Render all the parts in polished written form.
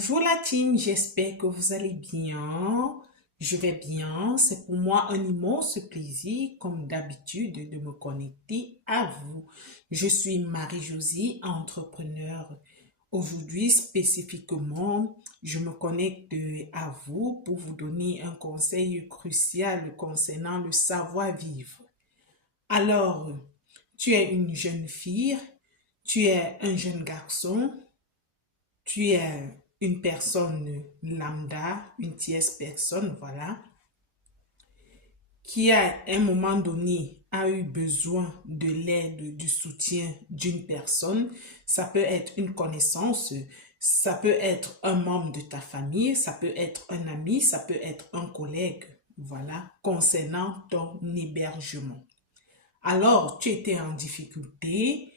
Bonjour la team, j'espère que vous allez bien. Je vais bien. C'est pour moi un immense plaisir, comme d'habitude, de me connecter à vous. Je suis Marie-Josie, entrepreneur. Aujourd'hui, spécifiquement, je me connecte à vous pour vous donner un conseil crucial concernant le savoir-vivre. Alors, tu es une jeune fille, tu es un jeune garçon, tu es une personne lambda, une tierce personne, voilà, qui à un moment donné a eu besoin de l'aide, du soutien d'une personne. Ça peut être une connaissance, ça peut être un membre de ta famille, ça peut être un ami, ça peut être un collègue, voilà, concernant ton hébergement. Alors, tu étais en difficulté,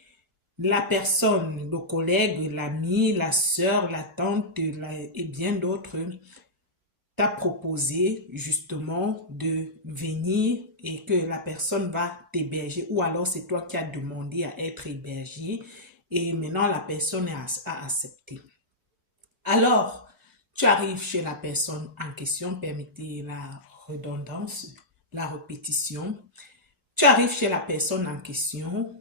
la personne, le collègue, l'ami, la sœur, la tante et bien d'autres t'a proposé justement de venir et que la personne va t'héberger ou alors c'est toi qui as demandé à être hébergé et maintenant la personne a accepté. Alors, tu arrives chez la personne en question, permettez la redondance, la répétition. Tu arrives chez la personne en question.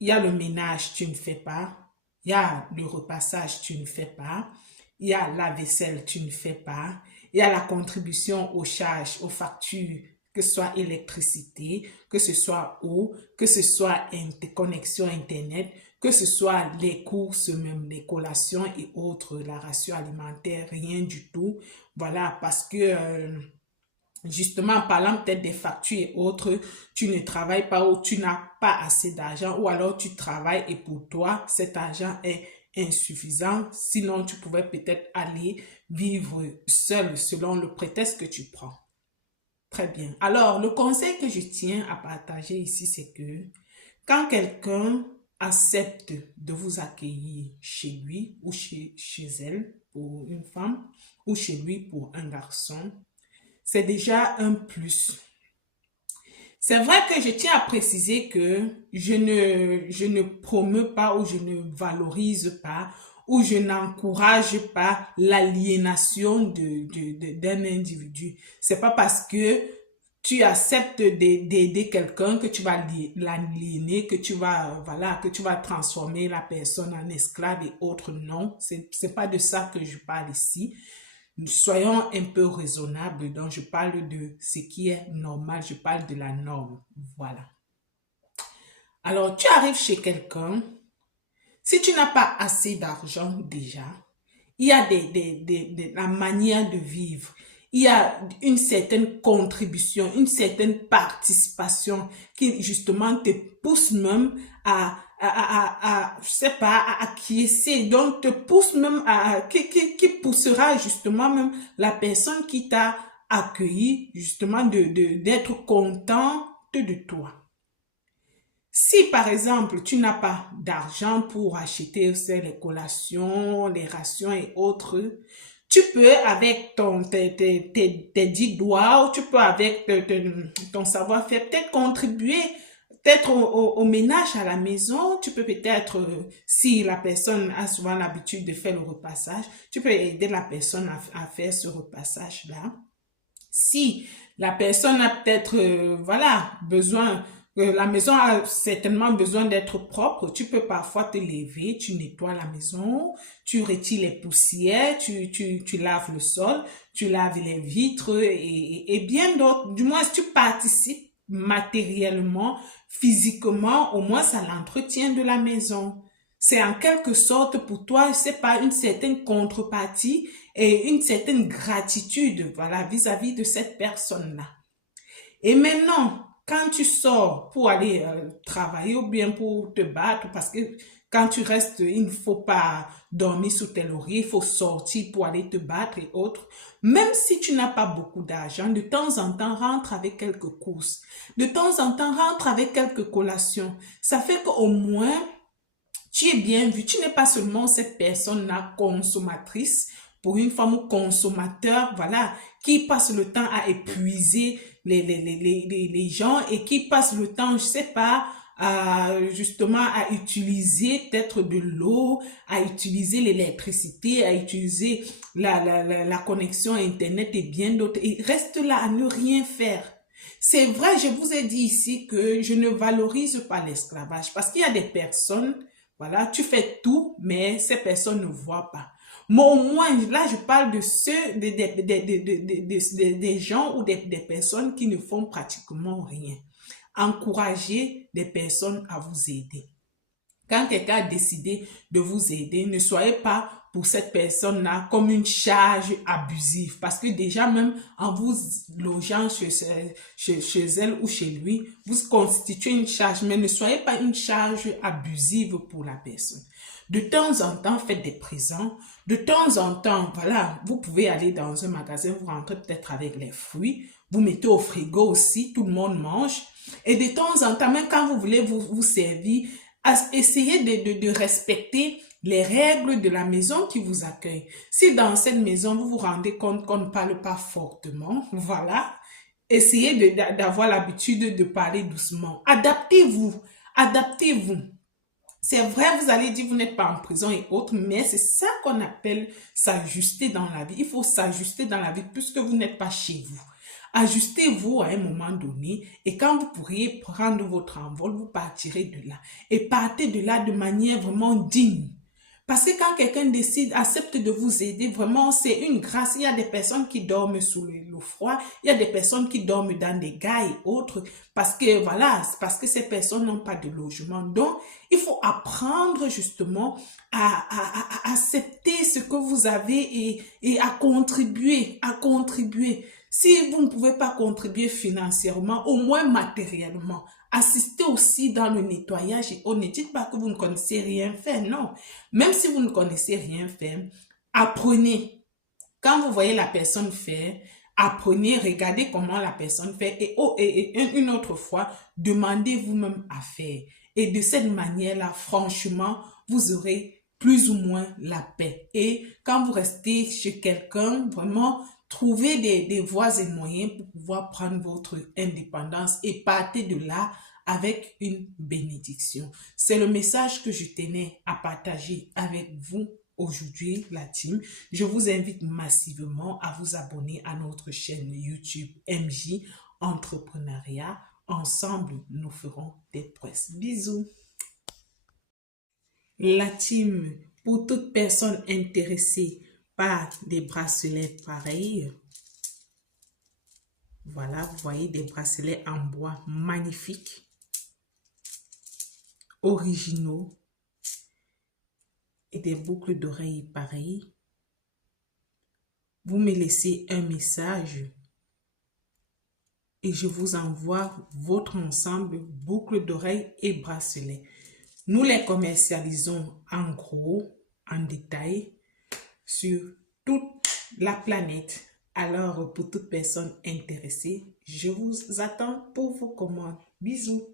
Il y a le ménage, tu ne fais pas. Il y a le repassage, tu ne fais pas. Il y a la vaisselle, tu ne fais pas. Il y a la contribution aux charges, aux factures, que ce soit électricité, que ce soit eau, que ce soit connexion Internet, que ce soit les courses, même les collations et autres, la ration alimentaire, rien du tout. Voilà, parce que justement, en parlant peut-être des factures et autres, tu ne travailles pas ou tu n'as pas assez d'argent ou alors tu travailles et pour toi, cet argent est insuffisant. Sinon, tu pouvais peut-être aller vivre seul selon le prétexte que tu prends. Très bien. Alors, le conseil que je tiens à partager ici, c'est que quand quelqu'un accepte de vous accueillir chez lui ou chez elle pour une femme ou chez lui pour un garçon, c'est déjà un plus. C'est vrai que je tiens à préciser que je ne promeux pas ou je ne valorise pas ou je n'encourage pas l'aliénation d'un individu. C'est pas parce que tu acceptes d'aider quelqu'un que tu vas l'aliéner, que tu vas, voilà, que tu vas transformer la personne en esclave et autres. Non, c'est pas de ça que je parle ici. Soyons un peu raisonnables, donc je parle de ce qui est normal, je parle de la norme, voilà. Alors, tu arrives chez quelqu'un, si tu n'as pas assez d'argent déjà, il y a la manière de vivre, il y a une certaine contribution, une certaine participation qui justement te pousse même je sais pas, à acquiescer, donc te pousse même qui poussera justement même la personne qui t'a accueilli, justement d'être contente de toi. Si par exemple tu n'as pas d'argent pour acheter les collations, les rations et autres, tu peux avec tes 10 doigts ou tu peux avec ton savoir-faire peut-être contribuer peut-être au ménage à la maison. Tu peux peut-être, si la personne a souvent l'habitude de faire le repassage, tu peux aider la personne à faire ce repassage-là. Si la personne a peut-être, voilà, besoin, la maison a certainement besoin d'être propre, tu peux parfois te lever, tu nettoies la maison, tu retires les poussières, tu laves le sol, tu laves les vitres et bien d'autres. Du moins, si tu participes matériellement, physiquement, au moins à l'entretien de la maison. C'est en quelque sorte pour toi, c'est pas une certaine contrepartie et une certaine gratitude, voilà, vis-à-vis de cette personne-là. Et maintenant, quand tu sors pour aller travailler ou bien pour te battre, parce que quand tu restes, il ne faut pas dormir sous tes lauriers, il faut sortir pour aller te battre et autres. Même si tu n'as pas beaucoup d'argent, de temps en temps, rentre avec quelques courses. De temps en temps, rentre avec quelques collations. Ça fait qu'au moins, tu es bien vu. Tu n'es pas seulement cette personne-là consommatrice, pour une femme ou consommateur, voilà, qui passe le temps à épuiser les gens et qui passe le temps, je sais pas, justement à utiliser peut-être de l'eau, à utiliser l'électricité, à utiliser la connexion Internet et bien d'autres. Et reste là à ne rien faire. C'est vrai, je vous ai dit ici que je ne valorise pas l'esclavage parce qu'il y a des personnes, voilà, tu fais tout, mais ces personnes ne voient pas. Mais au moins, là, je parle de ceux, des gens ou des personnes qui ne font pratiquement rien. Encouragez des personnes à vous aider. Quand quelqu'un a décidé de vous aider, ne soyez pas pour cette personne-là comme une charge abusive. Parce que déjà même en vous logeant chez elle ou chez lui, vous constituez une charge, mais ne soyez pas une charge abusive pour la personne. De temps en temps, faites des présents. De temps en temps, voilà, vous pouvez aller dans un magasin, vous rentrez peut-être avec les fruits, vous mettez au frigo aussi, tout le monde mange. Et de temps en temps, même quand vous voulez vous servir, essayez de respecter les règles de la maison qui vous accueille. Si dans cette maison, vous vous rendez compte qu'on ne parle pas fortement, voilà, essayez d'avoir l'habitude de parler doucement. Adaptez-vous, adaptez-vous. C'est vrai, vous allez dire vous n'êtes pas en prison et autres, mais c'est ça qu'on appelle s'ajuster dans la vie. Il faut s'ajuster dans la vie puisque vous n'êtes pas chez vous. Ajustez-vous à un moment donné et quand vous pourriez prendre votre envol, vous partirez de là. Et partez de là de manière vraiment digne. Parce que quand quelqu'un décide, accepte de vous aider, vraiment, c'est une grâce. Il y a des personnes qui dorment sous le froid, il y a des personnes qui dorment dans des gars et autres, parce que, voilà, parce que ces personnes n'ont pas de logement. Donc, il faut apprendre justement à accepter ce que vous avez et à contribuer, à contribuer. Si vous ne pouvez pas contribuer financièrement, au moins matériellement, assistez aussi dans le nettoyage. Et ne dites pas que vous ne connaissez rien faire, non. Même si vous ne connaissez rien faire, apprenez. Quand vous voyez la personne faire, apprenez, regardez comment la personne fait et une autre fois, demandez vous-même à faire. Et de cette manière-là, franchement, vous aurez plus ou moins la paix. Et quand vous restez chez quelqu'un, vraiment, trouvez des voies et moyens pour pouvoir prendre votre indépendance et partez de là avec une bénédiction. C'est le message que je tenais à partager avec vous aujourd'hui, la team. Je vous invite massivement à vous abonner à notre chaîne YouTube MJ Entrepreneuriat. Ensemble, nous ferons des prouesses. Bisous. La team, pour toute personne intéressée par des bracelets pareils, voilà, vous voyez des bracelets en bois magnifiques, originaux et des boucles d'oreilles pareilles. Vous me laissez un message et je vous envoie votre ensemble boucles d'oreilles et bracelets. Nous les commercialisons en gros, en détail, sur toute la planète. Alors, pour toute personne intéressée, je vous attends pour vos commandes. Bisous.